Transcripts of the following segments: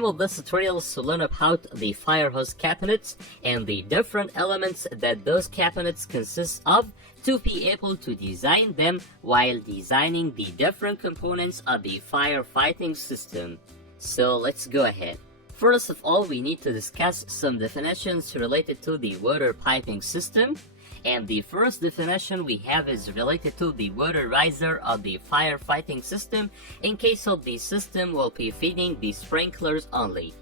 aim of this tutorial is to learn about the fire hose cabinets and the different elements that those cabinets consist of to be able to design them while designing the different components of the firefighting system. So let's go ahead. First of all, we need to discuss some definitions related to the water piping system. And the first definition we have is related to the water riser of the firefighting system in case of the system will be feeding the sprinklers only.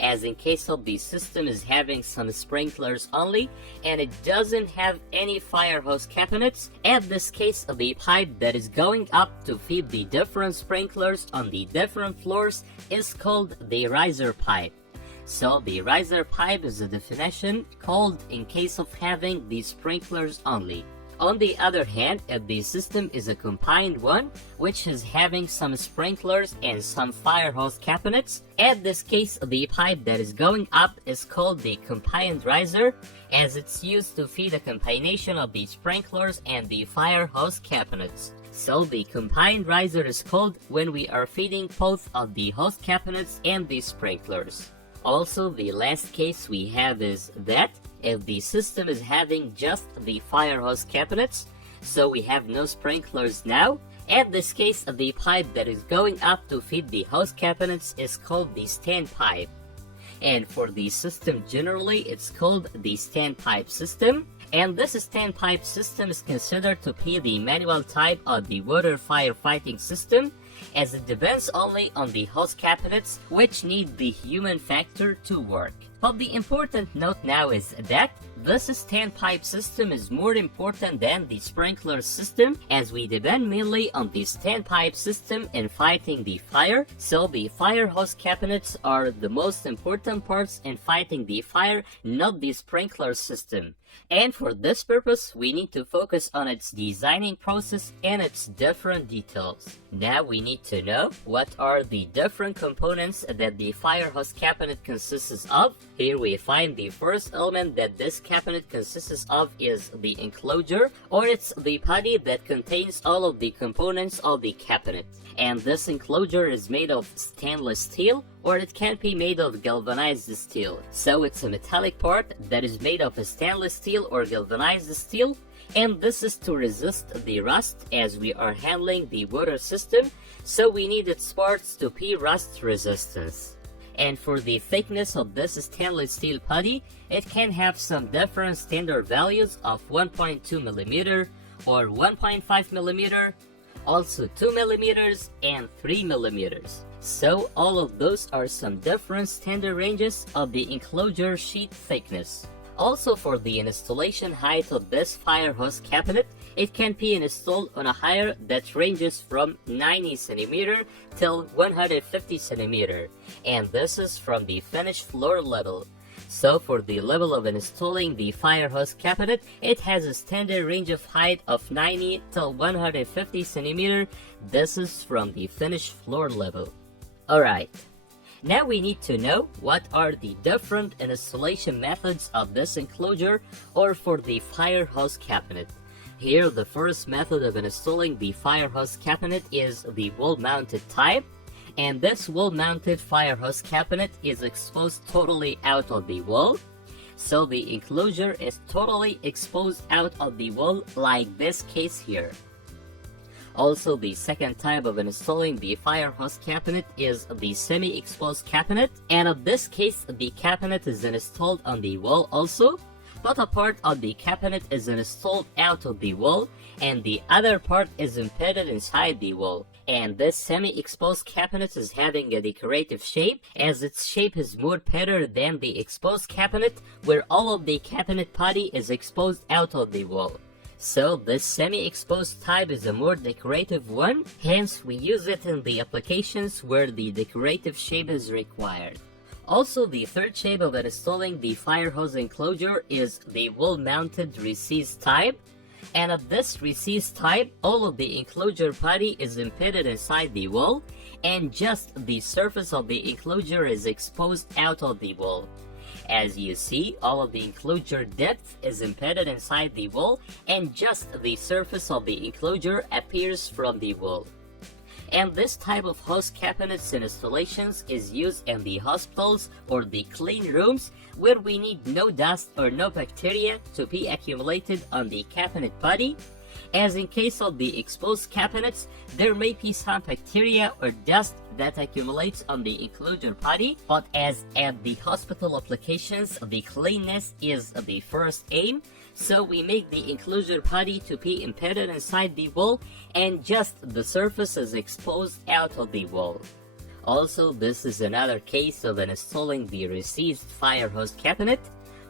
As in case of the system is having some sprinklers only and it doesn't have any fire hose cabinets, in this case the pipe that is going up to feed the different sprinklers on the different floors is called the riser pipe. So the riser pipe is a definition called in case of having the sprinklers only. On the other hand, if the system is a combined one, which is having some sprinklers and some fire hose cabinets, in this case the pipe that is going up is called the combined riser, as it's used to feed a combination of the sprinklers and the fire hose cabinets. So the combined riser is called when we are feeding both of the hose cabinets and the sprinklers. Also, the last case we have is that if the system is having just the fire hose cabinets, so we have no sprinklers now, in this case the pipe that is going up to feed the hose cabinets is called the standpipe. And for the system generally, it's called the standpipe system. And this standpipe system is considered to be the manual type of the water firefighting system, as it depends only on the hose cabinets, which need the human factor to work. But the important note now is that this standpipe system is more important than the sprinkler system, as we depend mainly on the standpipe system in fighting the fire. So the fire hose cabinets are the most important parts in fighting the fire, not the sprinkler system. And for this purpose, we need to focus on its designing process and its different details. Now we need to know what are the different components that the fire hose cabinet consists of. Here we find the first element that this cabinet consists of is the enclosure, or it's the body that contains all of the components of the cabinet. And this enclosure is made of stainless steel, or it can be made of galvanized steel. So it's a metallic part that is made of stainless steel or galvanized steel, and this is to resist the rust as we are handling the water system, so we need its parts to be rust resistance. And for the thickness of this stainless steel body, it can have some different standard values of 1.2 mm or 1.5 mm, also 2 mm and 3 mm. So all of those are some different standard ranges of the enclosure sheet thickness. Also, for the installation height of this fire hose cabinet, it can be installed on a height that ranges from 90 cm till 150 cm, and this is from the finished floor level. So for the level of installing the fire hose cabinet, it has a standard range of height of 90 till 150 cm. This is from the finished floor level. Alright, now we need to know what are the different installation methods of this enclosure or for the fire hose cabinet. Here, the first method of installing the fire hose cabinet is the wall-mounted type, and this wall-mounted fire hose cabinet is exposed totally out of the wall. So the enclosure is totally exposed out of the wall like this case here. Also, the second type of installing the fire hose cabinet is the semi-exposed cabinet, and in this case the cabinet is installed on the wall also, but a part of the cabinet is installed out of the wall and the other part is embedded inside the wall. And this semi-exposed cabinet is having a decorative shape, as its shape is more better than the exposed cabinet where all of the cabinet body is exposed out of the wall. So this semi-exposed type is a more decorative one, hence we use it in the applications where the decorative shape is required. Also, the third shape of installing the fire hose enclosure is the wall-mounted recessed type, and of this recessed type, all of the enclosure body is embedded inside the wall, and just the surface of the enclosure is exposed out of the wall. As you see, all of the enclosure depth is embedded inside the wall, and just the surface of the enclosure appears from the wall. And this type of hose cabinets and installations is used in the hospitals or the clean rooms where we need no dust or no bacteria to be accumulated on the cabinet body. As in case of the exposed cabinets, there may be some bacteria or dust that accumulates on the enclosure body, but as at the hospital applications, the cleanness is the first aim, so we make the enclosure body to be embedded inside the wall and just the surface is exposed out of the wall. Also, this is another case of installing the recessed fire hose cabinet,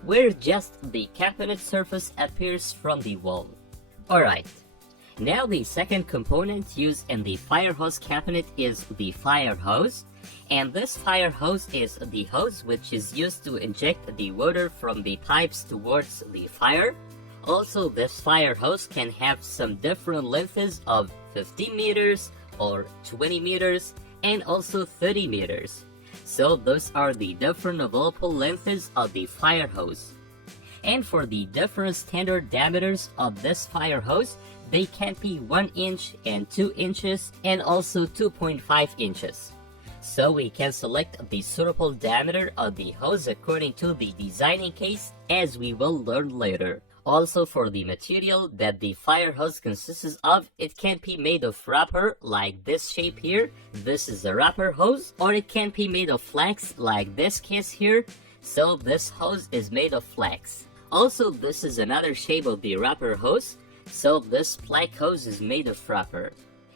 where just the cabinet surface appears from the wall. Alright, now the second component used in the fire hose cabinet is the fire hose, and this fire hose is the hose which is used to inject the water from the pipes towards the fire. Also, this fire hose can have some different lengths of 15 meters or 20 meters and also 30 meters. So those are the different available lengths of the fire hose. And for the different standard diameters of this fire hose, they can be 1 inch and 2 inches and also 2.5 inches. So we can select the suitable diameter of the hose according to the designing case, as we will learn later. Also, for the material that the fire hose consists of, it can be made of rubber like this shape here. This is a rubber hose, or it can be made of flax like this case here. So this hose is made of flax. Also, this is another shape of the rubber hose, so this black hose is made of rubber.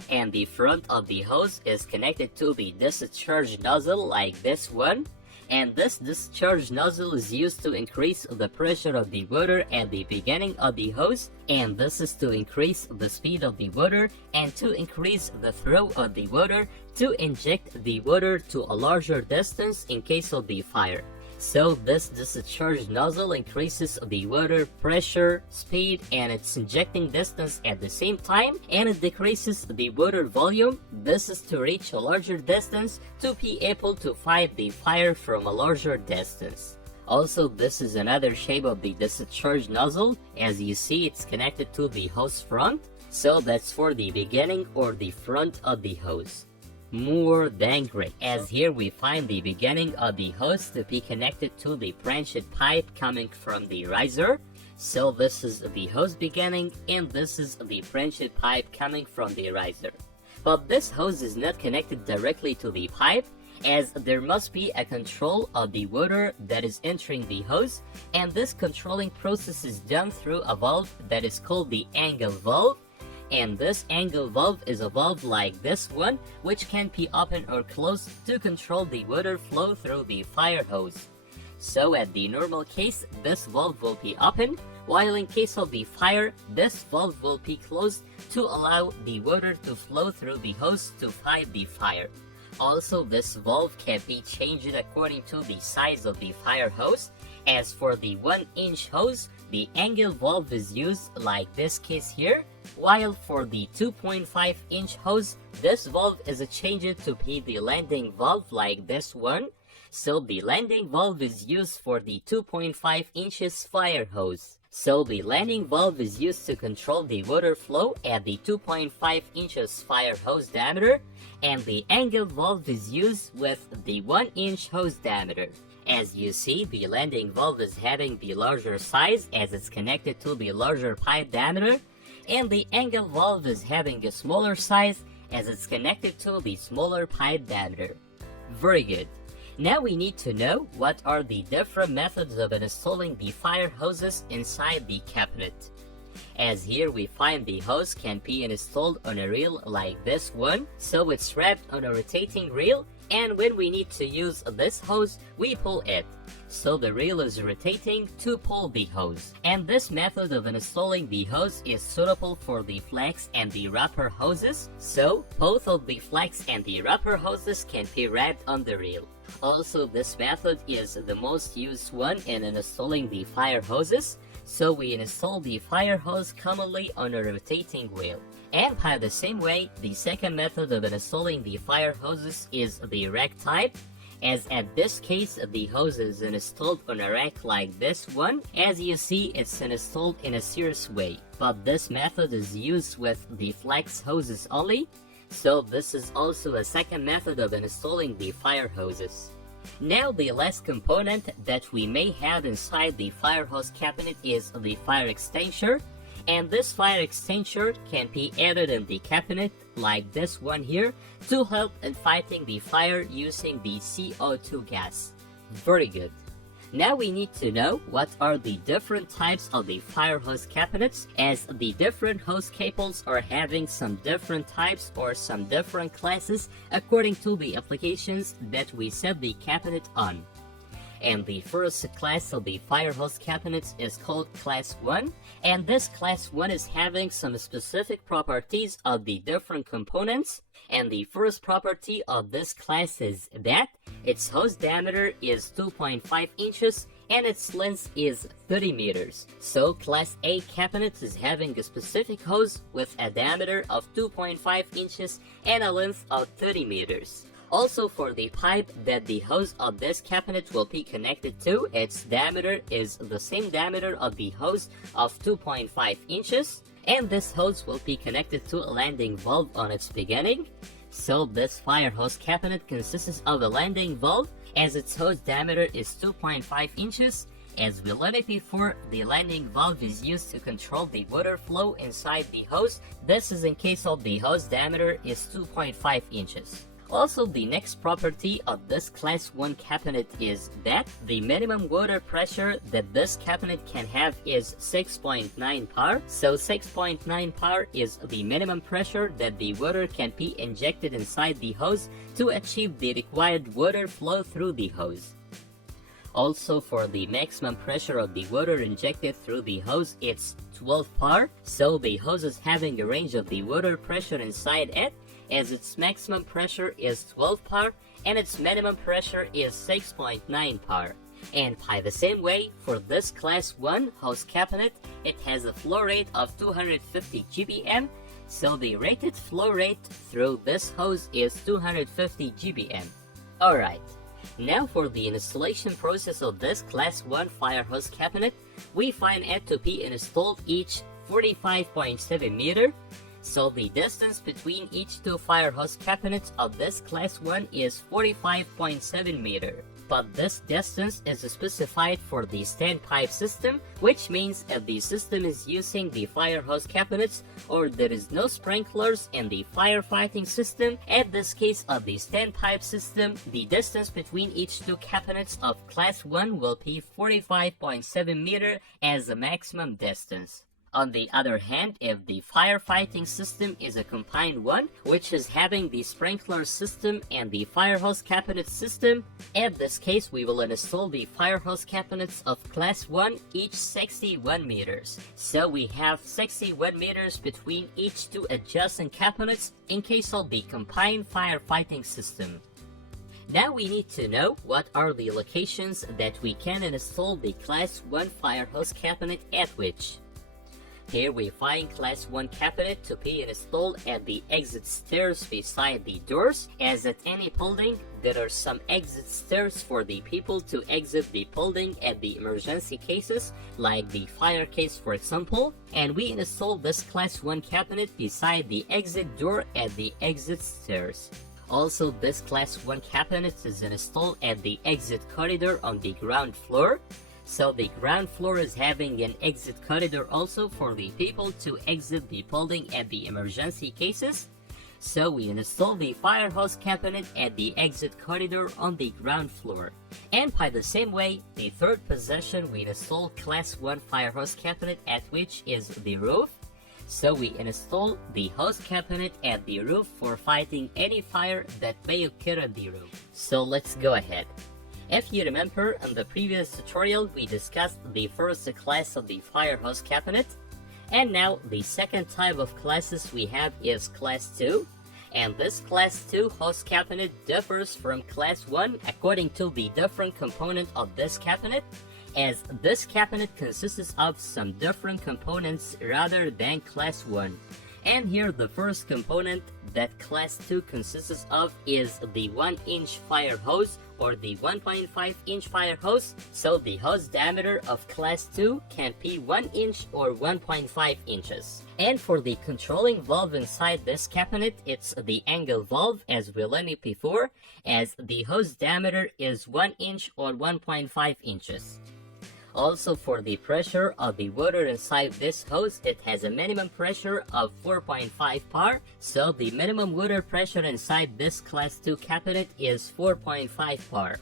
And the front of the hose is connected to the discharge nozzle like this one. And this discharge nozzle is used to increase the pressure of the water at the beginning of the hose, and this is to increase the speed of the water and to increase the flow of the water to inject the water to a larger distance in case of the fire. So this discharge nozzle increases the water pressure, speed, and its injecting distance at the same time, and it decreases the water volume. This is to reach a larger distance to be able to fight the fire from a larger distance. Also, this is another shape of the discharge nozzle. As you see, it's connected to the hose front, so that's for the beginning or the front of the hose. More than great, as here we find the beginning of the hose to be connected to the branched pipe coming from the riser. So this is the hose beginning and this is the branched pipe coming from the riser. But this hose is not connected directly to the pipe, as there must be a control of the water that is entering the hose, and this controlling process is done through a valve that is called the angle valve. And this angle valve is a valve like this one, which can be open or closed to control the water flow through the fire hose. So at the normal case, this valve will be open, while in case of the fire, this valve will be closed to allow the water to flow through the hose to fight the fire. Also, this valve can be changed according to the size of the fire hose. As for the 1-inch hose, the angle valve is used like this case here, while for the 2.5-inch hose, this valve is changed to be the landing valve like this one. So the landing valve is used for the 2.5 inches fire hose. So the landing valve is used to control the water flow at the 2.5 inches fire hose diameter, and the angle valve is used with the 1-inch hose diameter. As you see, the landing valve is having the larger size as it's connected to the larger pipe diameter, and the angle valve is having a smaller size as it's connected to the smaller pipe diameter. Very good. Now we need to know what are the different methods of installing the fire hoses inside the cabinet. As here we find the hose can be installed on a reel like this one, so it's wrapped on a rotating reel, and when we need to use this hose, we pull it. So the reel is rotating to pull the hose. And this method of installing the hose is suitable for the flax and the rubber hoses, so both of the flax and the rubber hoses can be wrapped on the reel. Also, this method is the most used one in installing the fire hoses, so we install the fire hose commonly on a rotating wheel. And by the same way, the second method of installing the fire hoses is the rack type, as at this case the hose is installed on a rack like this one. As you see, it's installed in a serious way, but this method is used with the flex hoses only. So this is also a second method of installing the fire hoses. Now the last component that we may have inside the fire hose cabinet is the fire extinguisher, and this fire extinguisher can be added in the cabinet like this one here to help in fighting the fire using the CO2 gas. Very good. Now we need to know what are the different types of the fire hose cabinets, as the different hose cables are having some different types or some different classes according to the applications that we set the cabinet on. And the first class of the fire hose cabinets is called Class 1, and this Class 1 is having some specific properties of the different components. And the first property of this class is that its hose diameter is 2.5 inches and its length is 30 meters. So Class A cabinet is having a specific hose with a diameter of 2.5 inches and a length of 30 meters. Also, for the pipe that the hose of this cabinet will be connected to, its diameter is the same diameter of the hose of 2.5 inches, and this hose will be connected to a landing valve on its beginning. So this fire hose cabinet consists of a landing valve, as its hose diameter is 2.5 inches. As we learned before, the landing valve is used to control the water flow inside the hose. This is in case of the hose diameter is 2.5 inches. Also, the next property of this Class 1 cabinet is that the minimum water pressure that this cabinet can have is 6.9 bar. So 6.9 bar is the minimum pressure that the water can be injected inside the hose to achieve the required water flow through the hose. Also, for the maximum pressure of the water injected through the hose, it's 12 bar. So the hose is having a range of the water pressure inside it, as its maximum pressure is 12 bar and its minimum pressure is 6.9 bar. And by the same way, for this Class 1 hose cabinet, it has a flow rate of 250 GBM, so the rated flow rate through this hose is 250 GBM. Alright, now for the installation process of this Class 1 fire hose cabinet, we find it to be installed each 45.7 meter. So the distance between each two fire hose cabinets of this Class 1 is 45.7 meter. But this distance is specified for the standpipe system, which means if the system is using the fire hose cabinets or there is no sprinklers in the firefighting system, in this case of the standpipe system, the distance between each two cabinets of Class 1 will be 45.7 meter as the maximum distance. On the other hand, if the firefighting system is a combined one, which is having the sprinkler system and the fire hose cabinet system, in this case we will install the fire hose cabinets of Class 1 each 61 meters. So we have 61 meters between each two adjacent cabinets in case of the combined firefighting system. Now we need to know what are the locations that we can install the Class 1 fire hose cabinet at which. Here we find Class 1 cabinet to be installed at the exit stairs beside the doors, as at any building there are some exit stairs for the people to exit the building at the emergency cases, like the fire case for example, and we install this Class 1 cabinet beside the exit door at the exit stairs. Also, this Class 1 cabinet is installed at the exit corridor on the ground floor. So the ground floor is having an exit corridor also for the people to exit the building at the emergency cases. So we install the fire hose cabinet at the exit corridor on the ground floor. And by the same way, the third position we install Class 1 fire hose cabinet at which is the roof. So we install the hose cabinet at the roof for fighting any fire that may occur at the roof. So let's go ahead. If you remember, in the previous tutorial we discussed the first class of the fire hose cabinet, and now the second type of classes we have is Class 2, and this Class 2 hose cabinet differs from Class 1 according to the different component of this cabinet, as this cabinet consists of some different components rather than Class 1. And here the first component that Class 2 consists of is the 1-inch fire hose or the 1.5 inch fire hose, so the hose diameter of class 2 can be 1 inch or 1.5 inches. And for the controlling valve inside this cabinet, it's the angle valve, as we learned it before, as the hose diameter is 1 inch or 1.5 inches. Also, for the pressure of the water inside this hose, it has a minimum pressure of 4.5 bar, so the minimum water pressure inside this class 2 cabinet is 4.5 bar.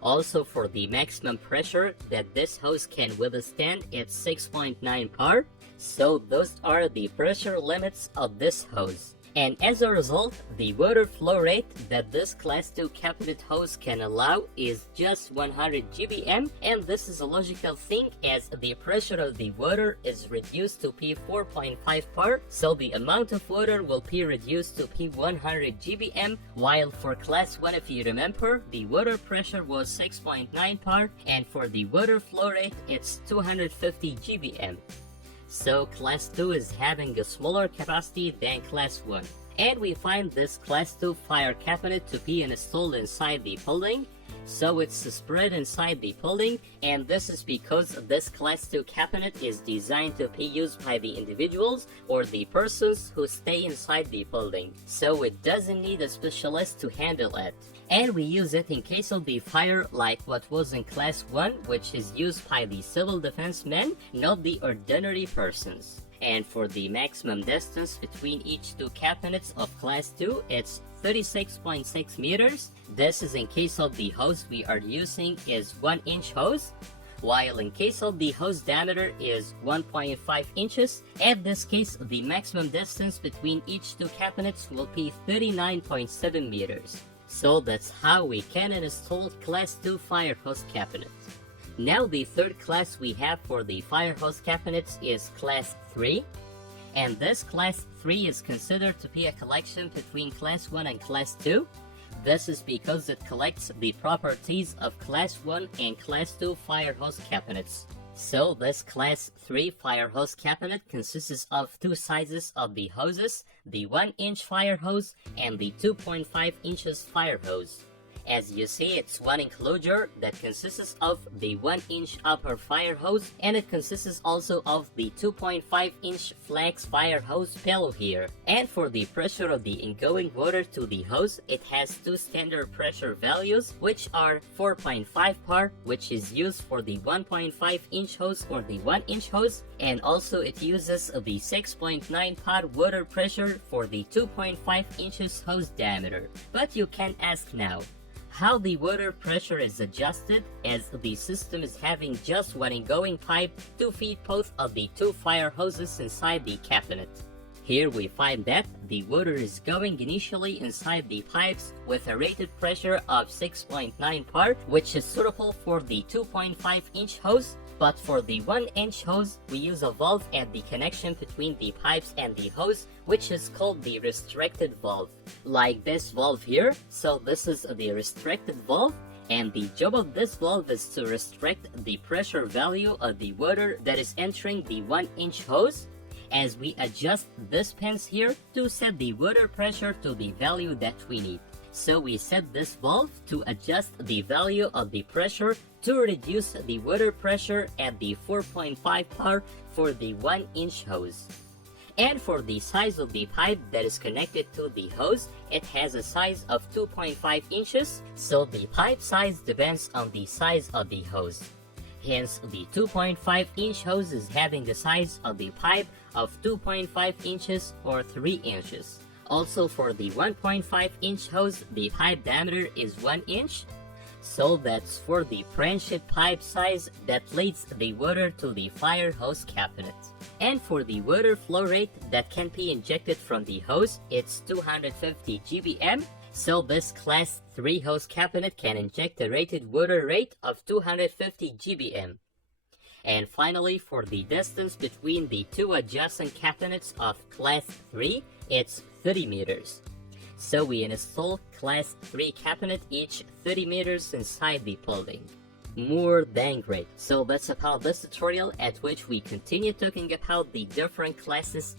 Also, for the maximum pressure that this hose can withstand, it's 6.9 bar, so those are the pressure limits of this hose. And as a result, the water flow rate that this class 2 cabinet hose can allow is just 100 GBM, and this is a logical thing as the pressure of the water is reduced to P 4.5 bar, so the amount of water will be reduced to P 100 GBM, while for class 1, if you remember, the water pressure was 6.9 bar, and for the water flow rate, it's 250 GBM. So class 2 is having a smaller capacity than class 1. And we find this class 2 fire cabinet to be installed inside the building, so it's spread inside the building, and this is because this class 2 cabinet is designed to be used by the individuals or the persons who stay inside the building, so it doesn't need a specialist to handle it. And we use it in case of the fire like what was in class 1, which is used by the civil defense men, not the ordinary persons. And for the maximum distance between each two cabinets of class 2, it's 36.6 meters. This is in case of the hose we are using is 1 inch hose, while in case of the hose diameter is 1.5 inches. In this case, the maximum distance between each two cabinets will be 39.7 meters. So that's how we can install class 2 fire hose cabinet. Now the third class we have for the fire hose cabinets is class 3. And this class 3 is considered to be a collection between class 1 and class 2. This is because it collects the properties of class 1 and class 2 fire hose cabinets. So this class 3 fire hose cabinet consists of two sizes of the hoses, the 1 inch fire hose and the 2.5 inches fire hose. As you see, it's one enclosure that consists of the 1 inch upper fire hose, and it consists also of the 2.5 inch flex fire hose below here. And for the pressure of the ingoing water to the hose, it has two standard pressure values, which are 4.5 bar, which is used for the 1.5 inch hose or the 1 inch hose, and also it uses the 6.9 bar water pressure for the 2.5 inches hose diameter. But you can ask now, how the water pressure is adjusted, as the system is having just one ingoing pipe to feed both of the two fire hoses inside the cabinet. Here we find that the water is going initially inside the pipes with a rated pressure of 6.9 bar, which is suitable for the 2.5 inch hose. But for the 1 inch hose, we use a valve at the connection between the pipes and the hose, which is called the restricted valve. Like this valve here, so this is the restricted valve, and the job of this valve is to restrict the pressure value of the water that is entering the 1 inch hose, as we adjust these pins here to set the water pressure to the value that we need. So we set this valve to adjust the value of the pressure to reduce the water pressure at the 4.5 bar for the 1 inch hose. And for the size of the pipe that is connected to the hose, it has a size of 2.5 inches, so the pipe size depends on the size of the hose. Hence, the 2.5 inch hose is having the size of the pipe of 2.5 inches or 3 inches. Also, for the 1.5 inch hose, the pipe diameter is 1 inch, so that's for the branched pipe size that leads the water to the fire hose cabinet. And for the water flow rate that can be injected from the hose, it's 250 GBM, so this class 3 hose cabinet can inject a rated water rate of 250 GBM. And finally, for the distance between the two adjacent cabinets of class 3, it's 30 meters. So we install class 3 cabinet each 30 meters inside the building. More than great. So that's about this tutorial, at which we continue talking about the different classes of